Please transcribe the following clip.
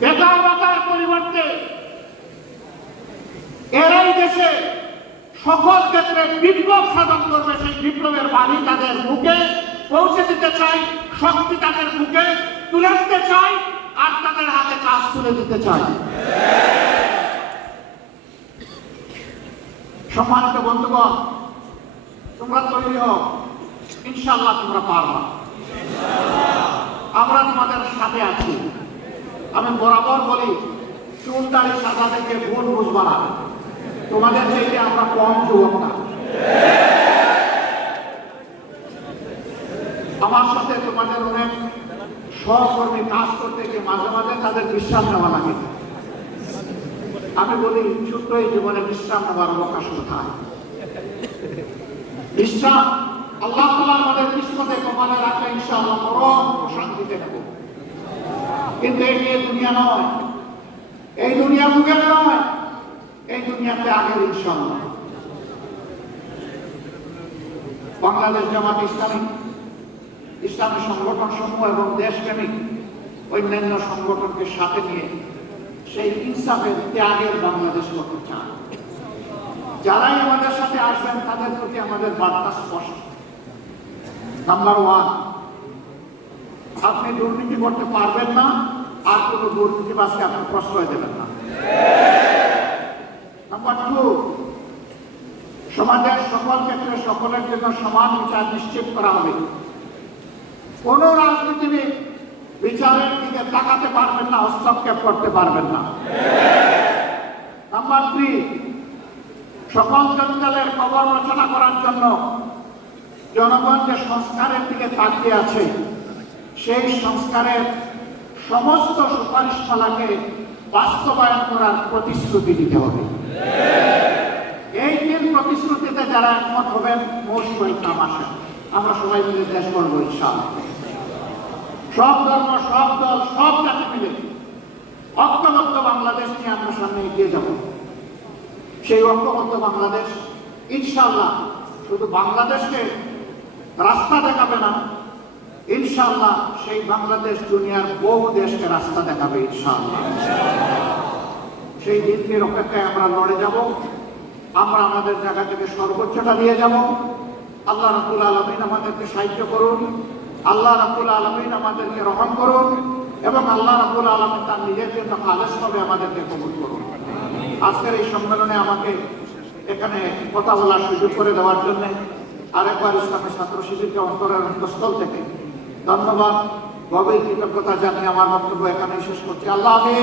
বেকার ভাতার পরিবর্তে এরাই দেশে সকল ক্ষেত্রে বিপ্লব সাধন করবে। সেই বিপ্লবের বাণী তাদের মুখে পৌঁছে দিতে চাই, শক্তি তাদের মুখে তুলে দিতে চাই, আর তাদের হাতে কাজ তুলে দিতে চাই। সম্মানিত বন্ধুগণ, তোমরা তৈরি হও, ইনশাআল্লাহ তোমরা পারবা, আমরা তোমাদের সাথে আছি। আমি বরাবর বলি, চুল দাড়ি সাদা থেকে ভুল বুঝবা না, তোমাদের চাইতে আমরা কম যুবক না। আমার সাথে তোমাদের অনেক সহকর্মী কাজ করতে গিয়ে মাঝে মাঝে তাদের বিশ্রাম নেওয়া লাগে। আমি বলি, ছোট্ট এই জীবনে বিশ্রাম নেওয়ার অবকাশ কোথায়? বিশ্রাম আল্লাহ তাআলা আমাদের কিসমতে কপালে রাখলে ইনশাআল্লাহ পরম শান্তিতে নেব। কিন্তু এই দুনিয়া নয়, এই দুনিয়া যুগের নয়, এই দুনিয়াতে আগের ইনশাআল্লাহ। বাংলাদেশ জামাত ইসলামী, ইসলামী সংগঠন সমূহ এবং দেশপ্রেমিক অন্যান্য সংগঠনকে সাথে নিয়ে সেই ইনসাফের ত্যাগের বাংলাদেশ করতে চান। যারাই আমাদের সাথে আসবেন তাদের প্রতি আমাদের বার্তা স্পষ্ট। নাম্বার ওয়ান, আপনি দুর্নীতি করতে পারবেন না, আর কোনো দুর্নীতিবাজকে আপনি প্রশ্রয় দেবেন না। নাম্বার টু, সমাজের সকল ক্ষেত্রে সকলের জন্য সমান বিচার নিশ্চিত করা হবে। কোন রাজনীতিবিদ বিচারের দিকে তাকাতে পারবেন না, হস্তক্ষেপ করতে পারবেন না। নাম্বার থ্রি, সকল জঞ্জালের কবর রচনা করার জন্য জনগণ যে সংস্কারের দিকে তাকিয়ে আছে, সেই সংস্কারের সমস্ত সুপারিশমালাকে বাস্তবায়ন করার প্রতিশ্রুতি দিতে হবে। এই তিন প্রতিশ্রুতিতে যারা একমত হবেন, মোস্ট ওয়েলকাম আসেন। আমরা সবাই মিলে দেশ করবো ইনশাআল্লাহ। সব ধর্ম, সব দল, সব জাতি মিলে ঐক্যবদ্ধ বাংলাদেশ নিয়ে আমরা সামনে এগিয়ে যাব। সেই ঐক্যবদ্ধ বাংলাদেশ ইনশাআল্লাহ শুধু বাংলাদেশকে রাস্তা দেখাবে না, ইনশাআল্লাহ সেই বাংলাদেশ দুনিয়ার বহু দেশকে রাস্তা দেখাবে ইনশাআল্লাহ। সেই দিনটির অপেক্ষায় আমরা লড়ে যাব। আমরা আমাদের জায়গা থেকে সর্বোচ্চটা দিয়ে যাব। আল্লাহ রাব্বুল আলামিন আমাদেরকে সাহায্য করুন, আল্লাহ রাব্বুল আলামিন আমাদেরকে রহম করুন, এবং আল্লাহ রাব্বুল আলামিন তার নিজের জন্য খালেসভাবে আমাদেরকে কবুল করুন। আজকের এই সম্মেলনে আমাকে এখানে কথা বলার সুযোগ করে দেওয়ার জন্য আরেকবার ইসলামী ছাত্র শিবিরকে অন্তরের অন্তঃস্থল থেকে ধন্যবাদ, গভীর কৃতজ্ঞতা জানিয়ে আমার বক্তব্য এখানে শেষ করছি। আল্লাহ হাফেজ।